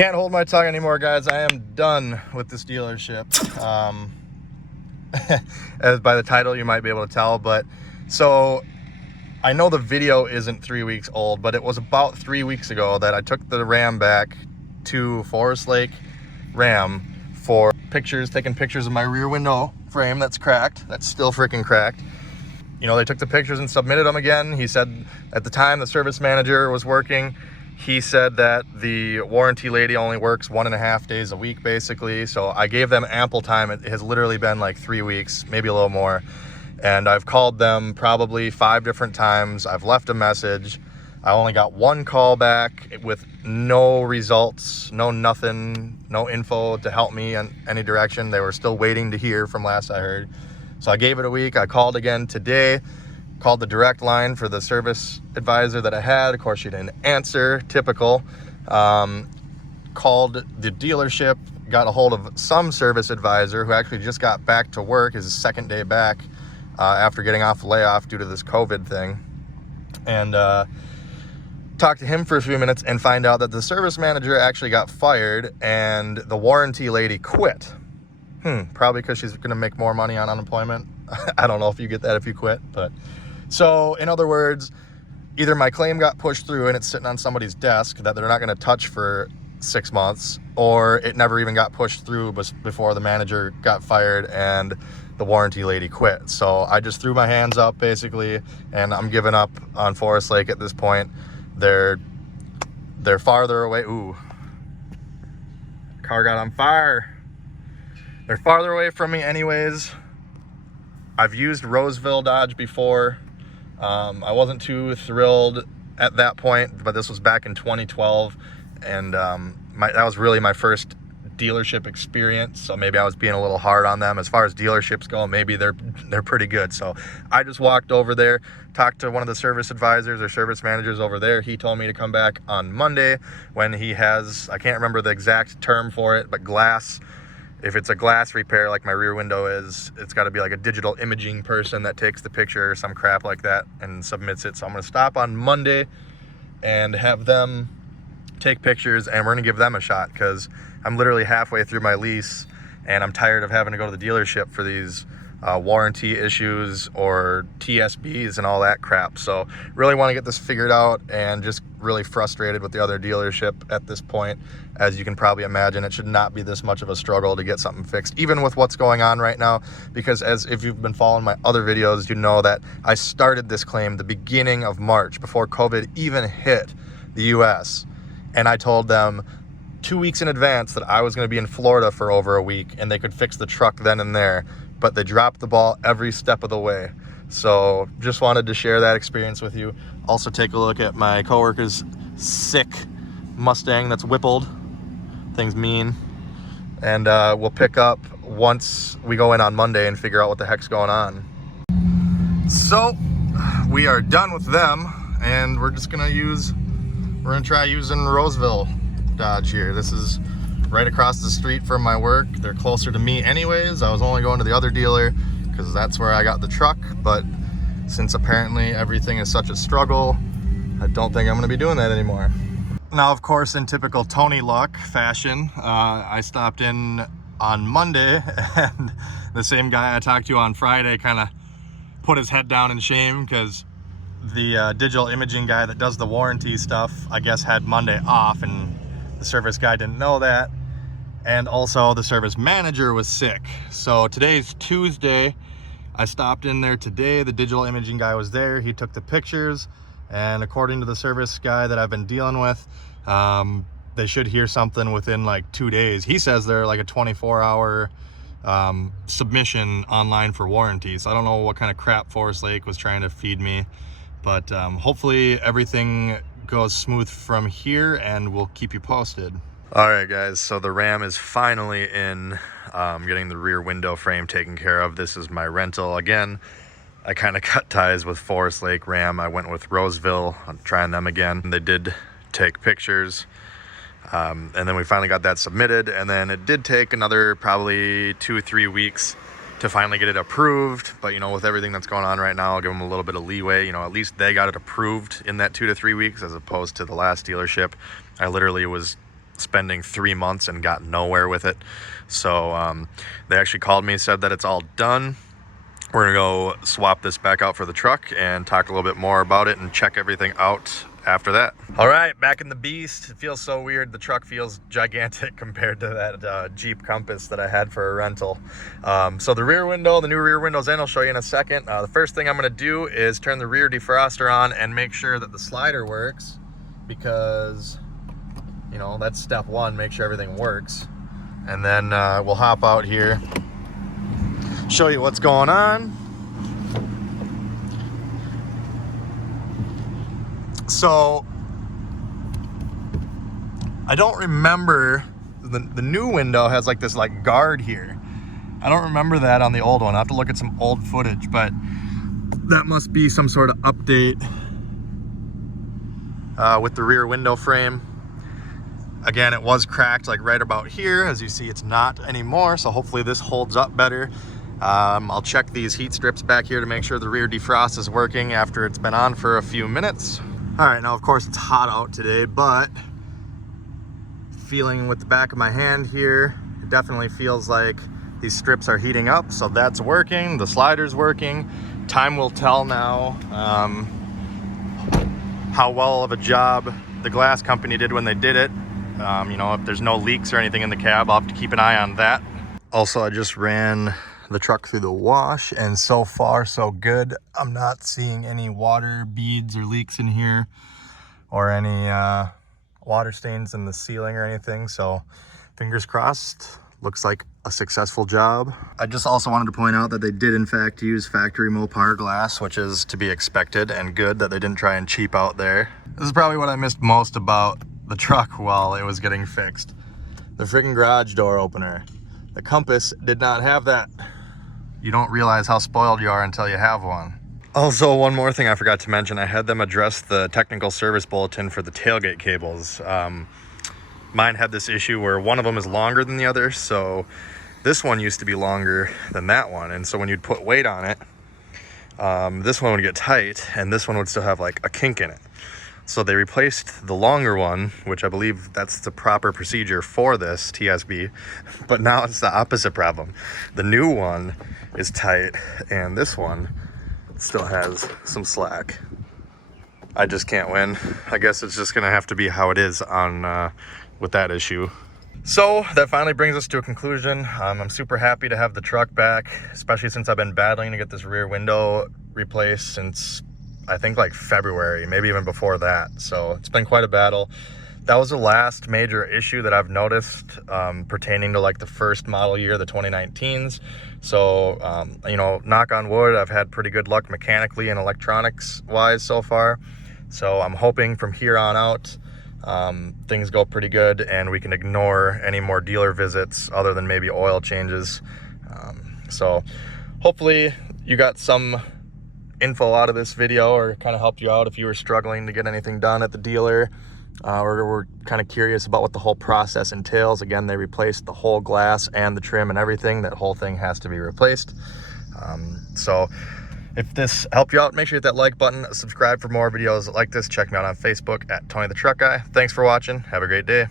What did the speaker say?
Can't hold my tongue anymore, guys. I am done with this dealership. As by the title, you might be able to tell. But so I know the video isn't 3 weeks old, but it was about 3 weeks ago that I took the Ram back to Forest Lake Ram for pictures, taking pictures of my rear window frame that's cracked. That's still freaking cracked. You know, they took the pictures and submitted them again. He said at the time the service manager was working, he said that the warranty lady only works 1.5 days a week, basically. So I gave them ample time. It has literally been like 3 weeks, maybe a little more. And I've called them probably 5 different times. I've left a message. I only got 1 call back with no results, no nothing, no info to help me in any direction. They were still waiting to hear from last I heard. So I gave it a week. I called again today. Called the direct line for the service advisor that I had. Of course, she didn't answer, typical. Called the dealership, got a hold of some service advisor who actually just got back to work, his second day back after getting off layoff due to this COVID thing. And talked to him for a few minutes and find out that the service manager actually got fired and the warranty lady quit. Probably because she's gonna make more money on unemployment. I don't know if you get that if you quit, but... So, in other words, either my claim got pushed through and it's sitting on somebody's desk that they're not going to touch for 6 months, or it never even got pushed through before the manager got fired and the warranty lady quit. So I just threw my hands up, basically, and I'm giving up on Forest Lake at this point. They're farther away. Ooh. Car got on fire. They're farther away from me anyways. I've used Roseville Dodge before. I wasn't too thrilled at that point, but this was back in 2012, and that was really my first dealership experience, so maybe I was being a little hard on them. As far as dealerships go, maybe they're pretty good. So I just walked over there, talked to one of the service advisors or service managers over there. He told me to come back on Monday when he has, I can't remember the exact term for it, but glass. If it's a glass repair like my rear window is, it's got to be like a digital imaging person that takes the picture or some crap like that and submits it. So I'm going to stop on Monday and have them take pictures, and we're going to give them a shot because I'm literally halfway through my lease and I'm tired of having to go to the dealership for these warranty issues or TSBs and all that crap. So really want to get this figured out, and just really frustrated with the other dealership at this point. As you can probably imagine, it should not be this much of a struggle to get something fixed, even with what's going on right now, because as if you've been following my other videos, you know that I started this claim the beginning of March before COVID even hit the US, and I told them 2 weeks in advance that I was going to be in Florida for over a week and they could fix the truck then and there, but they dropped the ball every step of the way. So just wanted to share that experience with you. Also take a look at my coworker's sick Mustang that's whippled. Thing's mean. And we'll pick up once we go in on Monday and figure out what the heck's going on. So we are done with them, and we're just gonna try using Roseville Dodge here. This is right across the street from my work. They're closer to me anyways. I was only going to the other dealer because that's where I got the truck, but since apparently everything is such a struggle, I don't think I'm going to be doing that anymore. Now, of course, in typical Tony Luck fashion, I stopped in on Monday, and the same guy I talked to on Friday kind of put his head down in shame because the digital imaging guy that does the warranty stuff, I guess, had Monday off, and the service guy didn't know that. And also the service manager was sick. So today's Tuesday. I stopped in there today. The digital imaging guy was there. He took the pictures, and according to the service guy that I've been dealing with, they should hear something within like 2 days. He says they're like a 24-hour submission online for warranty. So I don't know what kind of crap Forest Lake was trying to feed me, but hopefully everything goes smooth from here, and we'll keep you posted. All right, guys, so the Ram is finally in, getting the rear window frame taken care of. This is my rental. Again, I kind of cut ties with Forest Lake Ram. I went with Roseville. I'm trying them again. They did take pictures, and then we finally got that submitted, and then it did take another probably 2 or 3 weeks to finally get it approved. But, you know, with everything that's going on right now, I'll give them a little bit of leeway. You know, at least they got it approved in that 2 to 3 weeks, as opposed to the last dealership. I literally was spending 3 months and got nowhere with it. So they actually called me, said that it's all done. We're gonna go swap this back out for the truck and talk a little bit more about it and check everything out after that. All right, back in the beast. It feels so weird. The truck feels gigantic compared to that Jeep Compass that I had for a rental. So the rear window, the new rear window's in. I'll show you in a second. The first thing I'm gonna do is turn the rear defroster on and make sure that the slider works, because, you know, that's step one, make sure everything works. And then we'll hop out here, show you what's going on. So I don't remember, the new window has like this like guard here. I don't remember that on the old one. I have to look at some old footage, but that must be some sort of update with the rear window frame. Again, it was cracked like right about here. As you see, it's not anymore, so hopefully this holds up better. I'll check these heat strips back here to make sure the rear defrost is working after it's been on for a few minutes. All right, now of course it's hot out today, but feeling with the back of my hand here, it definitely feels like these strips are heating up, so that's working. The slider's working. Time will tell now how well of a job the glass company did when they did it. You know, if there's no leaks or anything in the cab, I'll have to keep an eye on that. Also, I just ran the truck through the wash, and so far so good. I'm not seeing any water beads or leaks in here, or any water stains in the ceiling or anything, so fingers crossed. Looks like a successful job. I just also wanted to point out that they did in fact use factory Mopar glass, which is to be expected and good that they didn't try and cheap out there. This is probably what I missed most about the truck while it was getting fixed. The freaking garage door opener. The Compass did not have that. You don't realize how spoiled you are until you have one. Also, one more thing I forgot to mention, I had them address the technical service bulletin for the tailgate cables. Mine had this issue where one of them is longer than the other, so this one used to be longer than that one, and so when you'd put weight on it, this one would get tight and this one would still have like a kink in it. So they replaced the longer one, which I believe that's the proper procedure for this TSB, but now it's the opposite problem. The new one is tight and this one still has some slack. I just can't win. I guess it's just gonna have to be how it is on with that issue. So that finally brings us to a conclusion. I'm super happy to have the truck back, especially since I've been battling to get this rear window replaced since I think like February, maybe even before that. So it's been quite a battle. That was the last major issue that I've noticed pertaining to like the first model year, the 2019s. So, you know, knock on wood, I've had pretty good luck mechanically and electronics wise so far. So I'm hoping from here on out, things go pretty good and we can ignore any more dealer visits other than maybe oil changes. So hopefully you got some info out of this video, or kind of helped you out if you were struggling to get anything done at the dealer, or were kind of curious about what the whole process entails. Again, they replaced the whole glass and the trim and everything. That whole thing has to be replaced. So if this helped you out, make sure you hit that like button, subscribe for more videos like this. Check me out on Facebook at Tony the Truck Guy. Thanks for watching. Have a great day.